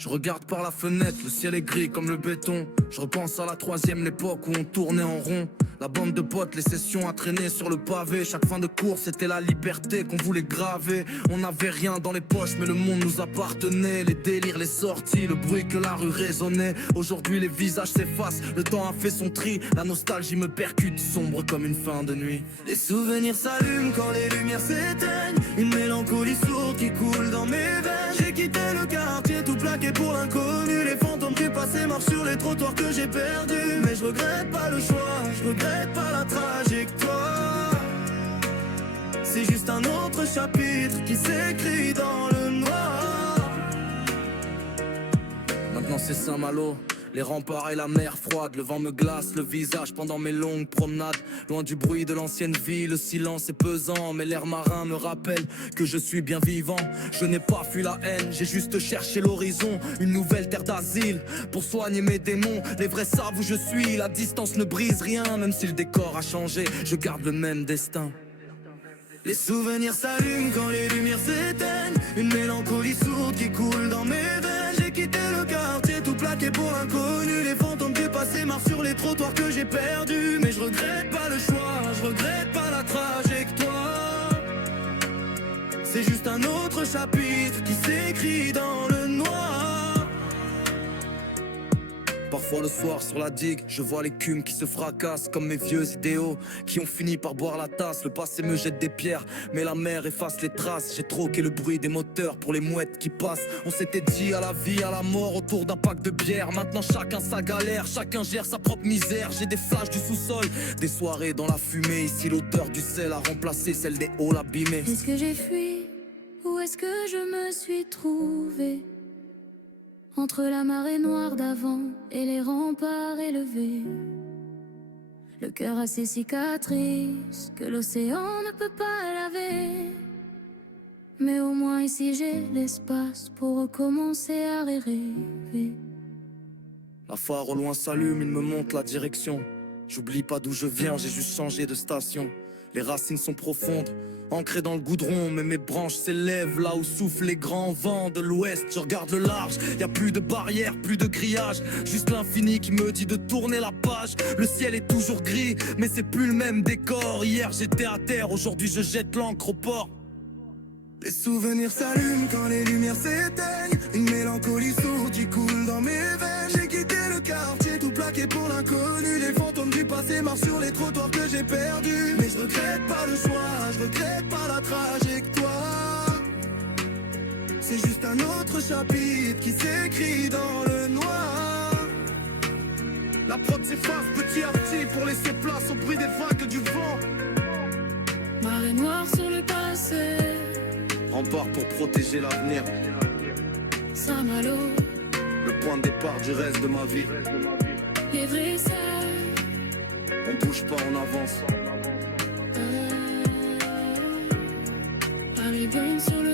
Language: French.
Je regarde par la fenêtre, le ciel est gris comme le béton. Je repense à la troisième, l'époque où on tournait en rond. La bande de potes, les sessions à traîner sur le pavé. Chaque fin de course, c'était la liberté qu'on voulait graver. On n'avait rien dans les poches, mais le monde nous appartenait. Les délires, les sorties, le bruit que la rue résonnait. Aujourd'hui, les visages s'effacent, le temps a fait son tri. La nostalgie me percute, sombre comme une fin de nuit. Les souvenirs s'allument quand les lumières s'éteignent. Une mélancolie sourde qui coule dans mes veines. J'ai quitté le quartier, tout plaqué pour l'inconnu. Les fantômes du passé marchent sur les trottoirs que j'ai perdus. Mais je regrette pas le choix, je regrette pas la trajectoire. C'est juste un autre chapitre qui s'écrit dans le noir. Maintenant c'est Saint-Malo, les remparts et la mer froide. Le vent me glace le visage pendant mes longues promenades. Loin du bruit de l'ancienne vie, le silence est pesant. Mais l'air marin me rappelle que je suis bien vivant. Je n'ai pas fui la haine, j'ai juste cherché l'horizon. Une nouvelle terre d'asile pour soigner mes démons. Les vrais savent où je suis, la distance ne brise rien. Même si le décor a changé, je garde le même destin. Les souvenirs s'allument quand les lumières s'éteignent. Une mélancolie sourde qui coule dans mes veines. J'ai quitté le quartier tout plaqué pour l'inconnu. Les fantômes du passé marchent sur les trottoirs que j'ai perdus. Mais je regrette pas le choix, je regrette pas la trajectoire. C'est juste un autre chapitre qui s'écrit dans le noir. Parfois le soir sur la digue, je vois l'écume qui se fracasse comme mes vieux idéaux qui ont fini par boire la tasse. Le passé me jette des pierres, mais la mer efface les traces. J'ai troqué le bruit des moteurs pour les mouettes qui passent. On s'était dit à la vie, à la mort autour d'un pack de bière. Maintenant chacun sa galère, chacun gère sa propre misère. J'ai des flashs du sous-sol, des soirées dans la fumée. Ici l'odeur du sel a remplacé celle des halls abîmés. Est-ce que j'ai fui ou est-ce que je me suis trouvé entre la marée noire d'avant et les remparts élevés? Le cœur a ses cicatrices que l'océan ne peut pas laver. Mais au moins ici j'ai l'espace pour recommencer à rêver. La phare au loin s'allume, il me montre la direction. J'oublie pas d'où je viens, j'ai juste changé de station. Les racines sont profondes, ancrées dans le goudron, mais mes branches s'élèvent là où soufflent les grands vents de l'ouest. Je regarde le large, y a plus de barrières, plus de grillage, juste l'infini qui me dit de tourner la page. Le ciel est toujours gris, mais c'est plus le même décor. Hier j'étais à terre, aujourd'hui je jette l'encre au port. Les souvenirs s'allument quand les lumières s'éteignent. Une mélancolie sourde qui coule dans mes veines. J'ai quitté le quartier tout plaqué pour l'inconnu. Les fantômes du passé marchent sur les trottoirs que j'ai perdus. Mais je regrette pas le choix, je regrette pas la trajectoire. C'est juste un autre chapitre qui s'écrit dans le noir. La prod s'efface petit à petit pour laisser place au bruit des vagues du vent. Marée noire sur le passé, Rempart pour protéger l'avenir. Saint-Malo, Le point de départ du reste de ma vie. les vrais seuls. On bouge pas, on avance. Paris burn sur le